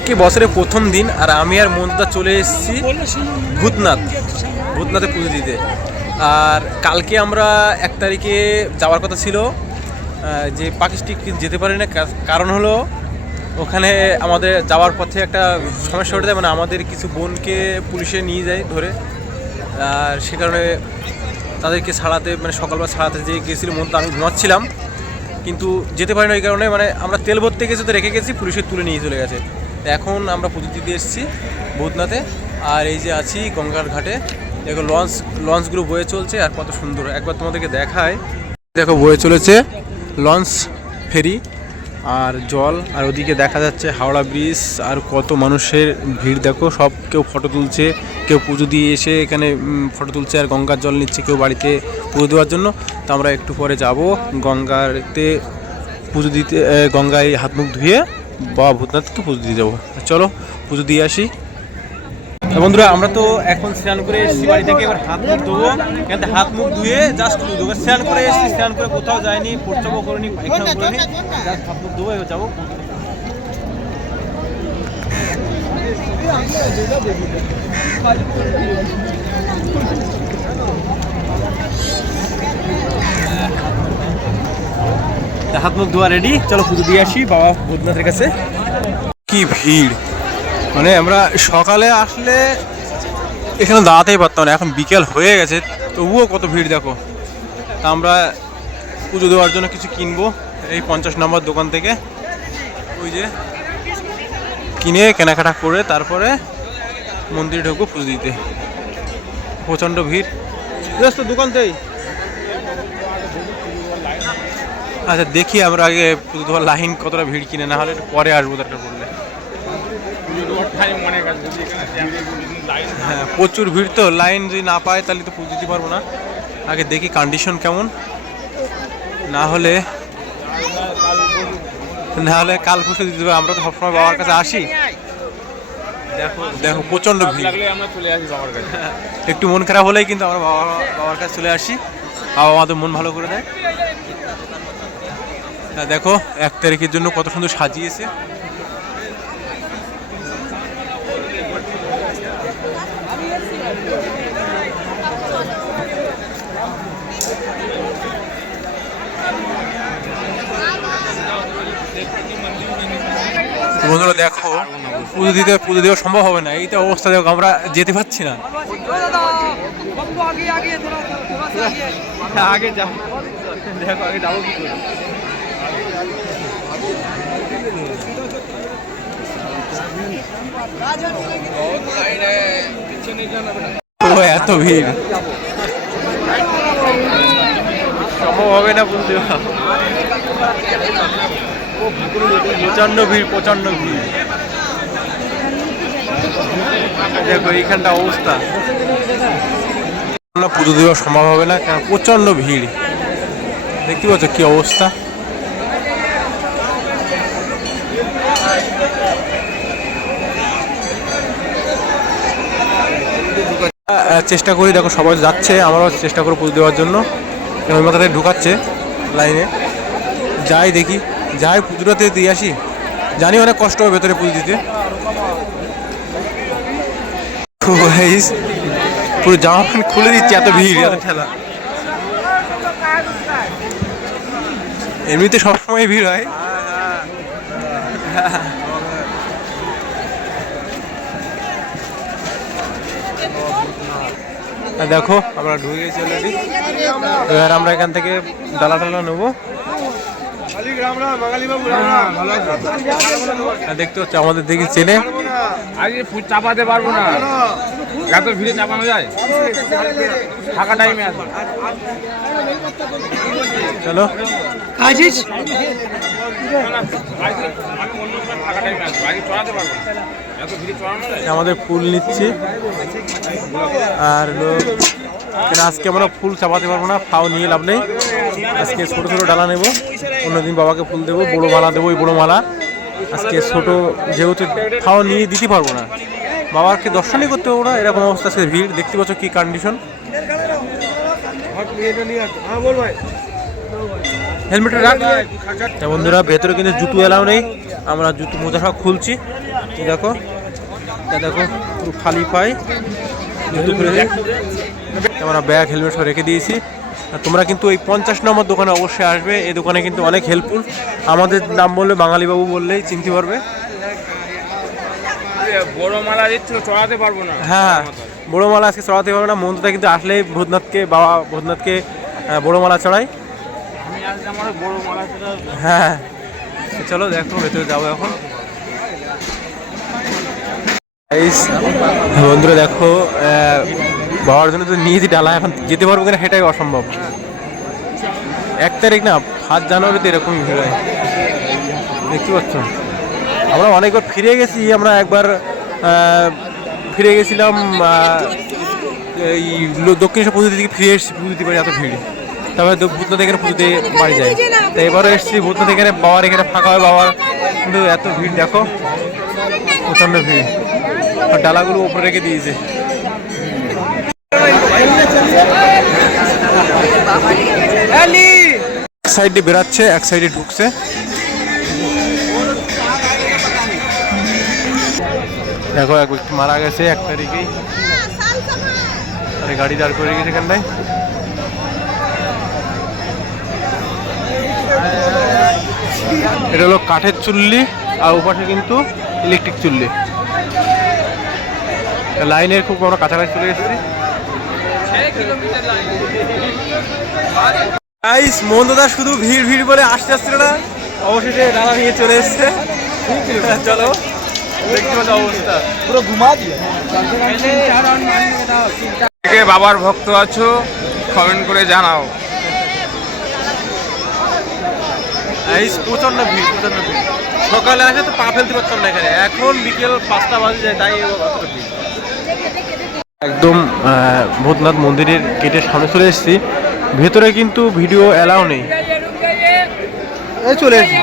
আজকে বছরের প্রথম দিন আর আমি আর মন্দা চলে এসেছি ভূতনাথ ভূতনাথে পুজো দিতে। আর কালকে আমরা এক তারিখে যাওয়ার কথা ছিল যে পাকিস্তান যেতে পারি না কারণ হলো ওখানে আমাদের যাওয়ার পথে একটা সমস্যা ঘটে যায় মানে আমাদের কিছু বোনকে পুলিশে নিয়ে যায় ধরে, আর সে কারণে তাদেরকে ছাড়াতে মানে সকালবেলা ছাড়াতে যে গেছিল মন তো আমি ঘুমাচ্ছিলাম, কিন্তু যেতে পারি না ওই কারণে মানে আমরা তেল ভরতে গেছি, তো রেখে গেছি, পুলিশে তুলে নিয়ে চলে গেছে। এখন আমরা পুজো দিতে এসেছি ভূতনাথে আর এই যে আছি গঙ্গার ঘাটে। দেখো লঞ্চ লঞ্চগুলো বয়ে চলছে আর কত সুন্দর। একবার তোমাদেরকে দেখায় দেখো বয়ে চলেছে লঞ্চ ফেরি আর জল, আর ওদিকে দেখা যাচ্ছে হাওড়া ব্রিজ আর কত মানুষের ভিড়। দেখো সব কেউ ফটো তুলছে, কেউ পুজো দিয়ে এসে এখানে ফটো তুলছে আর গঙ্গার জল নিচ্ছে কেউ বাড়িতে পুজো দেওয়ার জন্য। তো আমরা একটু পরে যাব গঙ্গাতে পুজো দিতে গঙ্গায় হাত মুখ ধুয়ে। বাবা ভূতনাথকে পুজো দিয়ে যাব। চলো, পুজো দিয়ে আসি। বন্ধুরা, আমরা তো এখন স্নান করে এসেছি বাড়ি থেকে, এবার হাত মুখ ধোবো। এখানে হাত মুখ ধুয়ে জাস্ট পুজো দেবো। স্নান করে এসেছি, স্নান করে কোথাও যাইনি পড়চাপও করিনি পায়খানাও করিনি। জাস্ট হাত মুখ ধোবো, এবার যাব। তা হাত মুখ ধোয়া রেডি চলো পুজো দিয়ে আসি বাবা ভূতনাথের কাছে। কি ভিড়। মানে আমরা সকালে আসলে এখানে দাঁড়াতেই পারতাম না এখন বিকেল হয়ে গেছে তবুও কত ভিড় দেখো। তা আমরা পুজো দেওয়ার জন্য কিছু কিনবো এই পঞ্চাশ নম্বর দোকান থেকে। ওই যে কিনে কেনাকাটা করে তারপরে মন্দিরে ঢুকবো পুজো দিতে। প্রচণ্ড ভিড়। দোকানতেই আচ্ছা দেখি আমরা আগে পুজো দেওয়ার লাইন কতটা ভিড় কিনে, না হলে পরে আসব দরকার পড়লে হ্যাঁ প্রচুর ভিড় তো, লাইন যদি না পায় তাহলে তো পুজো দিতে পারব না। আগে দেখি কন্ডিশন কেমন। না হলে না হলে কাল পুজো দিতে হবে, আমরা তো সবসময় বাবার কাছে আসি। দেখো দেখো, প্রচণ্ড ভিড়। আমরা চলে আসি বাবার কাছে একটু মন খারাপ হলেই কিন্তু আমরা বাবা, বাবার কাছে চলে আসি। বাবা আমাদের মন ভালো করে দেয়। দেখো, এক তারিখের জন্য কত সুন্দর সাজিয়েছে। বন্ধুরা, দেখো, পুজো দিতে, পুজো দেওয়া সম্ভব হবে না। এইটা অবস্থা, দেখো, আমরা যেতে পারছি না। আগে যাব কি করে? এত ভিড়। সম্ভব হবে না ও, প্রচণ্ড ভিড় প্রচণ্ড ভিড়। দেখো এইখানটা অবস্থা। পুজো দেওয়া সম্ভব হবে না কারণ প্রচণ্ড ভিড়। দেখতে পাচ্ছ কি অবস্থা? আহ, চেষ্টা করি। দেখো সবাই যাচ্ছে আমারও চেষ্টা করে পুজো দেওয়ার জন্য। ওই মাথায় ঢুকাচ্ছে লাইনে। যাই দেখি যাই পুজোটাতে দিয়ে আসি। জানি অনেক কষ্ট হবে ভেতরে পুজো দিতে। পুরো জামা প্যান্ট খুলে দিচ্ছে এত ভিড় এত ঠেলা। এমনিতে সবসময় ভিড় হয়। দেখো আমরা ঢুকে গেছি অলরেডি এবার আমরা এখান থেকে ডালা টালা নেব দেখতে হচ্ছে আমাদের দেখি চেনে। আজকে চাপাতে পারব না। এত ভিড়ে চাপানো যায়। থাকা টাইমে আসবে চলো। আমাদের ফুল নিচ্ছি আর কেন আজকে আমরা ফুল চাপাতে পারব না ফাও নিয়ে লাভ নেই আজকে ছোটো ছোটো ডালা নেব অন্যদিন বাবাকে ফুল দেবো বড়ো মালা দেবো ওই বড়ো মালা আজকে ছোটো যেহেতু ফাও নিয়ে দিতে পারব না বাবাকে দর্শনই করতে পারব না এরকম অবস্থা আজকে ভিড় দেখতে পাচ্ছ কী কন্ডিশন হেলমেটটা রাখ বন্ধুরা ভেতরে কিন্তু জুতো এলাও নেই আমরা জুতো মোজা সব খুলছি। দেখো দেখো পুরো খালি পাই জুতো খুলে আমরা ব্যাগ হেলমেট সব রেখে দিয়েছি। তোমরা কিন্তু এই পঞ্চাশ নম্বর দোকানে অবশ্যই আসবে। এই দোকানে কিন্তু অনেক হেল্পফুল আমাদের নাম বললে বাঙালি বাবু বললেই চিনতে পারবে। বড় মালা চড়াতে পারব না। হ্যাঁ বড়ো মালা আজকে চড়াতে পারবে না। মন্ত্রটা কিন্তু আসলেই ভূতনাথকে বাবা ভূতনাথকে বড়ো মালা চড়াই সেটা হ্যাঁ। চলো দেখো, ভেতরে যাব এখন। বন্ধুরা দেখো বাবার জন্য তো নিয়েছি ডালা, এখন যেতে পারব কিনা সেটাই অসম্ভব। এক তারিখ না হাত জানুয়ারিতে এরকমই ভিড় হয় দেখতে পাচ্ছ? আমরা অনেকবার ফিরে গেছি, আমরা একবার ফিরে গেছিলাম এই দক্ষিণেশ্বর পুজো দিকে ফিরে এসেছি পুজো দিতে পারি এত ভিড়। তারপরে ভূতনাথ এখানে পুজোতে বাড়ি যায়। তো এবারও এসেছি ভূতনাথ এখানে বাবার এখানে ফাঁকা হয় বাবার। কিন্তু এত ভিড় দেখো। প্রচণ্ড ভিড়। আর ডালাগুলো উপরে রেখে দিয়েছে। এক সাইডে বেরাচ্ছে এক সাইডে ঢুকছে। দেখো এক ব্যক্তি মারা গেছে এক তারিখেই। আরে গাড়ি দাঁড় করে গেছে এখানটায়। এটা হলো কাঠের চুল্লি আর ওপাশে কিন্তু ইলেকট্রিক চুল্লি। লাইনের খুব আমরা কাছাকাছি চলে এসেছি। গাইস মন্দদা শুধু ভিড় ভিড় বলে আসতে আসছিল না অবশেষে ডালা নিয়ে চলে এসছে। চলো অবস্থা। পুরো ঘুমা দিয়ে। বাবার ভক্ত আছো কমেন্ট করে জানাও। গাইস প্রচণ্ড ভিড় প্রচণ্ড ভিড়। সকালে আসে তো পা ফেলতে পারতাম না এখানে। এখন বিকেল পাঁচটা বাজে যায়, তাই একদম ভূতনাথ মন্দিরের গেটের সামনে চলে এসেছি। ভেতরে কিন্তু ভিডিও অ্যালাউ নেই। এই চলে এসেছি।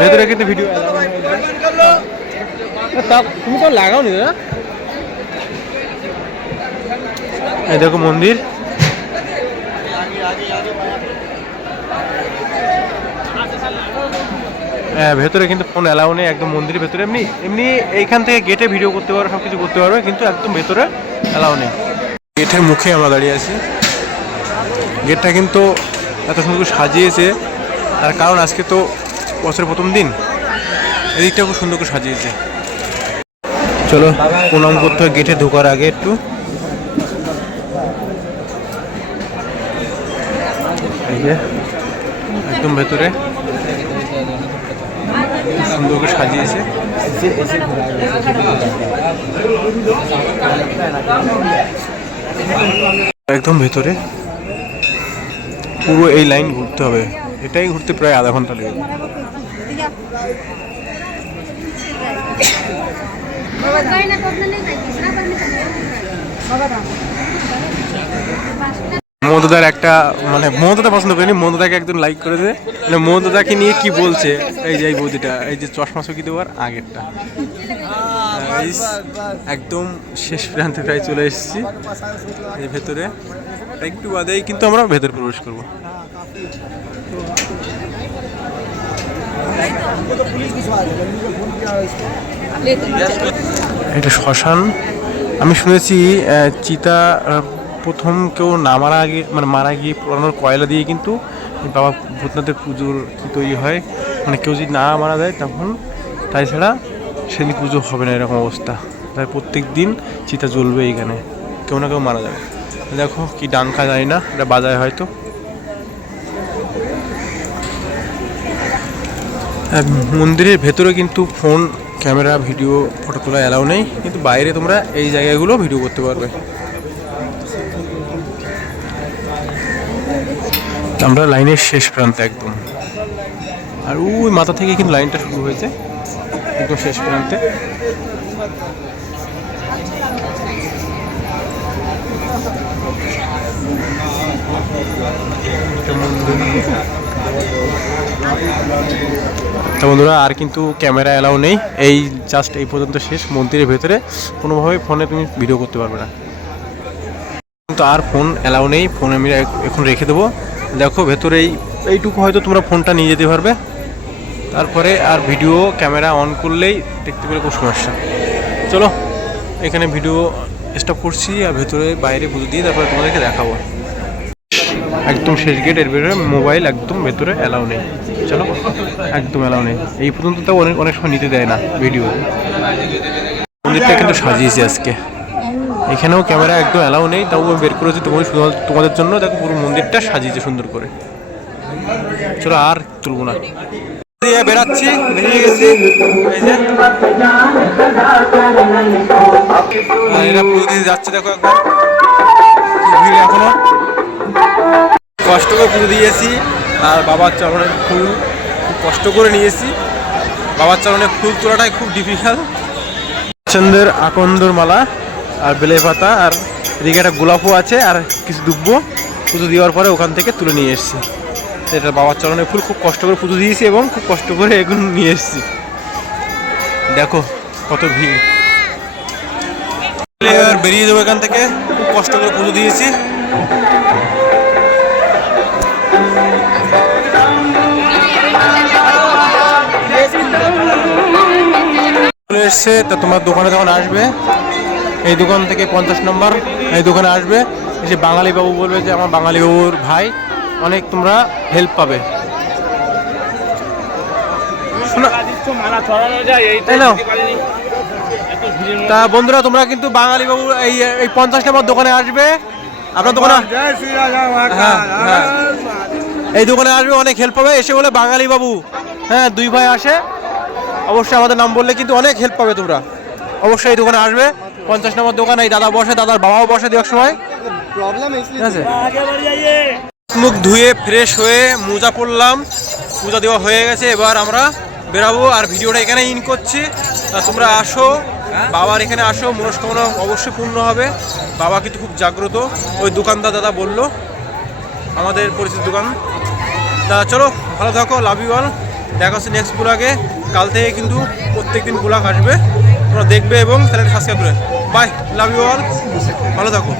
ভেতরে কিন্তু ভিডিও তুমি তো লাগাও নি এই দেখো মন্দির। ভেতরে কিন্তু ফোন অ্যালাউ নেই, একদম মন্দিরের ভেতরে। এমনি এমনি এইখান থেকে গেটে ভিডিও করতে পারবে সব কিছু করতে পারবে, কিন্তু একদম ভেতরে অ্যালাউ নেই। গেটের মুখে আমরা দাঁড়িয়ে আছি। গেটটা কিন্তু এত সুন্দর সাজিয়েছে, তার কারণ আজকে তো বছরের প্রথম দিন। এদিকটা খুব সুন্দর করে সাজিয়েছে। চলো, প্রণাম করতে হয় গেটে ঢোকার আগে একটু। একদম ভেতরে। সুন্দর করে সাজিয়েছে। একদম ভেতরে। পুরো এই লাইন ঘুরতে হবে। এটাই ঘুরতে প্রায় আধা ঘণ্টা লেগে। মমতাদার একটা মানে মমতাদা পছন্দ করিনি মমতাদাকে একদম লাইক করে দে মানে মমতাদাকে নিয়ে কি বলছে? এই যে এই বৌদিটা এই যে চশমা চকি দেওয়ার আগেরটা। একদম শেষ প্রান্তে প্রায় চলে এসেছি এই ভেতরে। একটু বাদেই কিন্তু আমরা ভেতর প্রবেশ করব। এটা শ্মশান। আমি শুনেছি চিতা প্রথম কেউ না মারা আগে মানে মারা গিয়ে পুরানোর কয়লা দিয়ে কিন্তু বাবা ভূতনাথের পুজোর তৈরি হয় মানে কেউ যদি না মারা যায় তখন তাই ছাড়া সেদিন পুজো হবে না এরকম অবস্থা। তাই প্রত্যেক দিন চিতা জ্বলবে এইখানে, কেউ না কেউ মারা যাবে। দেখো কি ডাঙ্কা যায় না, এটা বাজায় হয়তো। মন্দিরের ভেতরে কিন্তু ফোন, ক্যামেরা, ভিডিও, ফটো তোলা অ্যালাউ নেই, কিন্তু বাইরে তোমরা এই জায়গাগুলো ভিডিও করতে পারবে। আমরা লাইনের শেষ প্রান্তে একদম। আর ওই মাথা থেকে কিন্তু লাইনটা শুরু হয়েছে, একদম শেষ প্রান্তে। তো বন্ধুরা, আর কিন্তু ক্যামেরা অ্যালাউ নেই। এই জাস্ট এই পর্যন্ত শেষ, মন্দিরের ভেতরে। কোনোভাবে ফোনে তুমি ভিডিও করতে পারবে না। কিন্তু আর ফোন অ্যালাউ নেই, ফোন আমি এখন রেখে দেবো। দেখো ভেতরে এই এইটুকু হয়তো তোমরা ফোনটা নিয়ে যেতে পারবে। তারপরে আর ভিডিও, ক্যামেরা অন করলেই দেখতে পেলে খুব সমস্যা। চলো, এখানে ভিডিও স্টপ করছি আর ভেতরে বাইরে পুজো দিয়ে তারপরে তোমাদেরকে দেখাবো। একদম শেষ গেটের ভেতরে মোবাইল একদম ভেতরে অ্যালাউ নেই। চলো, একদম অ্যালাউ নেই। এই পর্যন্ত তো অনেক অনেক সময় নিতে দেয় না ভিডিও। মন্দিরটা কিন্তু সাজিয়েছি আজকে। এখানেও ক্যামেরা একদম অ্যালাউ নেই, তাও বের করেছি তোমাদের তোমাদের জন্য। দেখো পুরো মন্দিরটা সাজিয়েছে সুন্দর করে। চলো আর তুলবো না। দিয়ে বেরাচ্ছি বেরিয়ে গেছি। এই যে। আর এরা পুজো দিতে যাচ্ছে দেখো একবার। এখনও। কষ্ট করে পুজো দিয়েছি, আর বাবার চরণে ফুল খুব কষ্ট করে নিয়েছি। বাবার চরণে ফুল তোলাটাই খুব ডিফিকাল্ট চন্দের আকন্দর মালা। আর বেলে পাতা, আর এদিকে একটা গোলাপও আছে, আর কিছু দুব্ব। পুজো দেওয়ার পরে ওখান থেকে তুলে নিয়ে এসেছি। এটা বাবার চরণে ফুল, খুব কষ্ট করে পুজো দিয়েছি এবং খুব কষ্ট করে এগুলো নিয়ে এসেছি। দেখো, কত ভিড়। এবার বেরিয়ে যাব এখান থেকে, খুব কষ্ট করে পুজো দিয়েছি। এসছে, তা তোমার দোকানে যখন আসবে এই দোকান থেকে পঞ্চাশ নম্বর এই দোকানে আসবে। এসে বাঙালি বাবু বলবে যে আমার বাঙালি বাবুর ভাই অনেক তোমরা হেল্প পাবে। তা বন্ধুরা তোমরা কিন্তু বাঙালি বাবু এই এই পঞ্চাশ নম্বর দোকানে আসবে। আপনার দোকানে হ্যাঁ হ্যাঁ। এই দোকানে আসবে অনেক হেল্প পাবে। এসে বলে বাঙালি বাবু হ্যাঁ দুই ভাই আসে। অবশ্যই আমাদের নাম বললে কিন্তু অনেক হেল্প পাবে তোমরা। অবশ্যই এই দোকানে আসবে। পঞ্চাশ নম্বর দোকানে এই দাদা বসে দাদার বাবাও বসে দেওয়ার সময়। ঠিক আছে? মুখ ধুয়ে ফ্রেশ হয়ে মোজা পরলাম। পূজা দেওয়া হয়ে গেছে এবার আমরা বেরাবো আর ভিডিওটা এখানে ইন করছি। তা তোমরা আসো বাবার এখানে আসো মনস্কামনা অবশ্যই পূর্ণ হবে। বাবা কিন্তু খুব জাগ্রত। ওই দোকানদার দাদা বলল আমাদের পরিচিত দোকান। তা চলো ভালো থাকো লাভ ইউ অল দেখা হচ্ছে নেক্সট ব্লগে কাল থেকে কিন্তু প্রত্যেকদিন ব্লগ আসবে। তোমরা দেখবে এবং চ্যানেল সাবস্ক্রাইব করে বাই লাভ ইউ অল ভালো থাকো